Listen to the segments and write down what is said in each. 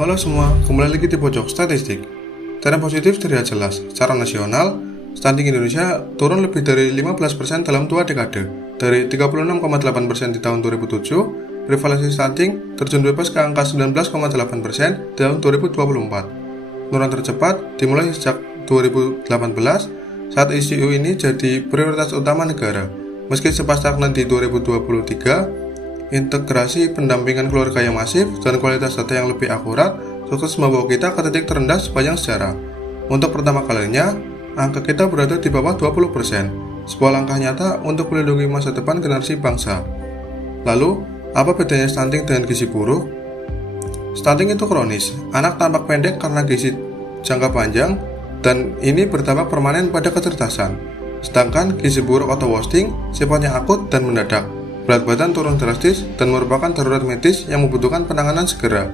Halo semua, kembali lagi di pojok statistik. Tren positif terlihat jelas. Secara nasional, stunting Indonesia turun lebih dari 15% dalam 2 dekade. Dari 36,8% di tahun 2007, prevalensi stunting terjun bebas ke angka 19,8% di tahun 2024. Penurunan tercepat dimulai sejak 2018 saat isu ini jadi prioritas utama negara. Meski sempat stagnan di 2023, integrasi pendampingan keluarga yang masif dan kualitas data yang lebih akurat sukses membawa kita ke titik terendah sepanjang sejarah. Untuk pertama kalinya, angka kita berada di bawah 20%, sebuah langkah nyata untuk melindungi masa depan generasi bangsa. Lalu, apa bedanya stunting dengan gizi buruk? Stunting itu kronis, anak tampak pendek karena gizi jangka panjang, dan ini berdampak permanen pada kecerdasan. Sedangkan gizi buruk atau wasting sifatnya akut dan mendadak. Berat badan turun drastis dan merupakan darurat medis yang membutuhkan penanganan segera.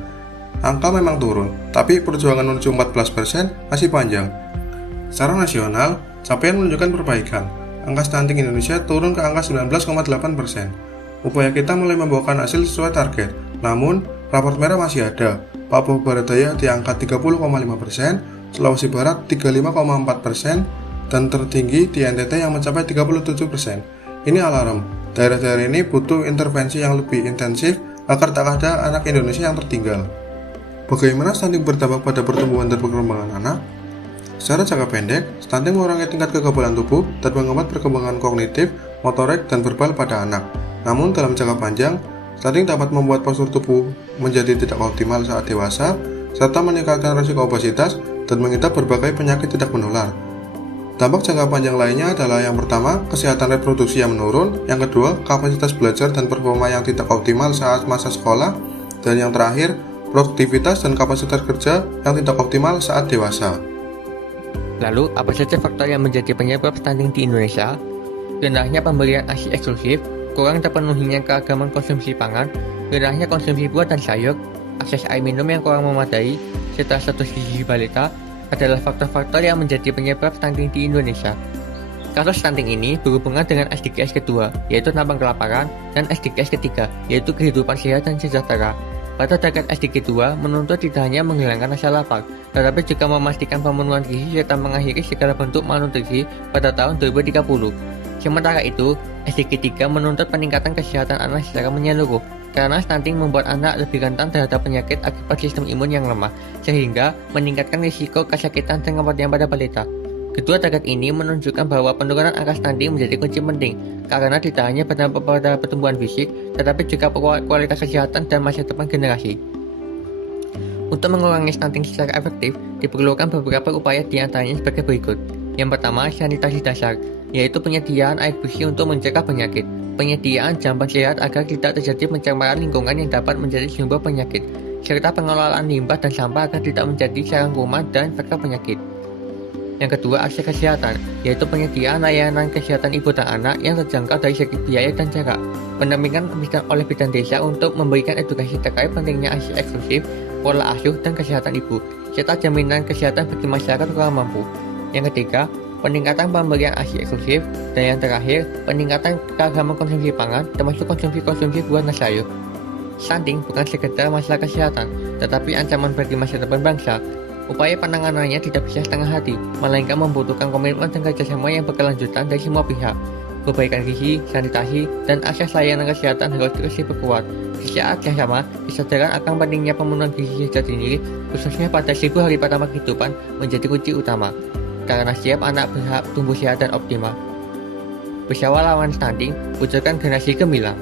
Angka memang turun, tapi perjuangan menuju 14% masih panjang. Secara nasional, capaian menunjukkan perbaikan. Angka stunting Indonesia turun ke angka 19,8%. Upaya kita mulai membawakan hasil sesuai target, namun raport merah masih ada. Papua Barat Daya di angka 30,5%, Sulawesi Barat 35,4%, dan tertinggi di NTT yang mencapai 37%. Ini alarm. Daerah-daerah ini butuh intervensi yang lebih intensif agar tak ada anak Indonesia yang tertinggal. Bagaimana stunting berdampak pada pertumbuhan dan perkembangan anak? Secara jangka pendek, stunting mengurangi tingkat kekebalan tubuh dan menghambat perkembangan kognitif, motorik, dan verbal pada anak. Namun dalam jangka panjang, stunting dapat membuat postur tubuh menjadi tidak optimal saat dewasa, serta meningkatkan risiko obesitas dan mengidap berbagai penyakit tidak menular. Dampak jangka panjang lainnya adalah yang pertama, kesehatan reproduksi yang menurun, yang kedua, kapasitas belajar dan performa yang tidak optimal saat masa sekolah, dan yang terakhir, produktivitas dan kapasitas kerja yang tidak optimal saat dewasa. Lalu, apa saja faktor yang menjadi penyebab stunting di Indonesia? Rendahnya pemberian ASI eksklusif, kurang terpenuhinya keagamaan konsumsi pangan, rendahnya konsumsi buah dan sayur, akses air minum yang kurang memadai, serta status gizi balita, adalah faktor-faktor yang menjadi penyebab stunting di Indonesia. Kasus stunting ini berhubungan dengan SDGs kedua, yaitu tentang kelaparan, dan SDGs ketiga, yaitu kehidupan sehat dan sejahtera. Pada target SDG 2 menuntut tidak hanya menghilangkan rasa lapar, tetapi juga memastikan pemenuhan gizi serta mengakhiri segala bentuk malnutrisi pada tahun 2030. Sementara itu, SDG 3 menuntut peningkatan kesehatan anak secara menyeluruh, karena stunting membuat anak lebih rentan terhadap penyakit akibat sistem imun yang lemah, sehingga meningkatkan risiko kesakitan dan kematian pada balita. Kedua target ini menunjukkan bahwa penurunan angka stunting menjadi kunci penting, karena tidak hanya berdampak pada pertumbuhan fisik, tetapi juga kualitas kesehatan dan masa depan generasi. Untuk mengurangi stunting secara efektif, diperlukan beberapa upaya diantaranya sebagai berikut. Yang pertama, sanitasi dasar, yaitu penyediaan air bersih untuk mencegah penyakit, penyediaan jamban sehat agar tidak terjadi pencemaran lingkungan yang dapat menjadi sumber penyakit, serta pengelolaan limbah dan sampah agar tidak menjadi sarang kuman dan faktor penyakit. Yang kedua, akses kesehatan, yaitu penyediaan layanan kesehatan ibu dan anak yang terjangkau dari segi biaya dan jarak, pendampingan oleh bidan desa untuk memberikan edukasi terkait pentingnya ASI eksklusif, pola asuh dan kesehatan ibu, serta jaminan kesehatan bagi masyarakat kurang mampu. Yang ketiga, peningkatan pemberian ASI eksklusif, dan yang terakhir, peningkatan keagamaan konsumsi pangan, termasuk konsumsi buah dan sayur. Stunting bukan sekedar masalah kesehatan, tetapi ancaman bagi masa depan bangsa. Upaya penanganannya tidak bisa setengah hati, melainkan membutuhkan komitmen dan kerjasama yang berkelanjutan dari semua pihak. Perbaikan gizi, sanitasi, dan akses layanan kesehatan harus terus diperkuat. Di saat yang sama, kesadaran akan pentingnya pemenuhan gizi sejak dini, khususnya pada 1000 hari pertama kehidupan, menjadi kunci utama. Karena setiap anak berhak tumbuh sehat dan optimal. Bersama lawan stunting, wujudkan generasi gemilang.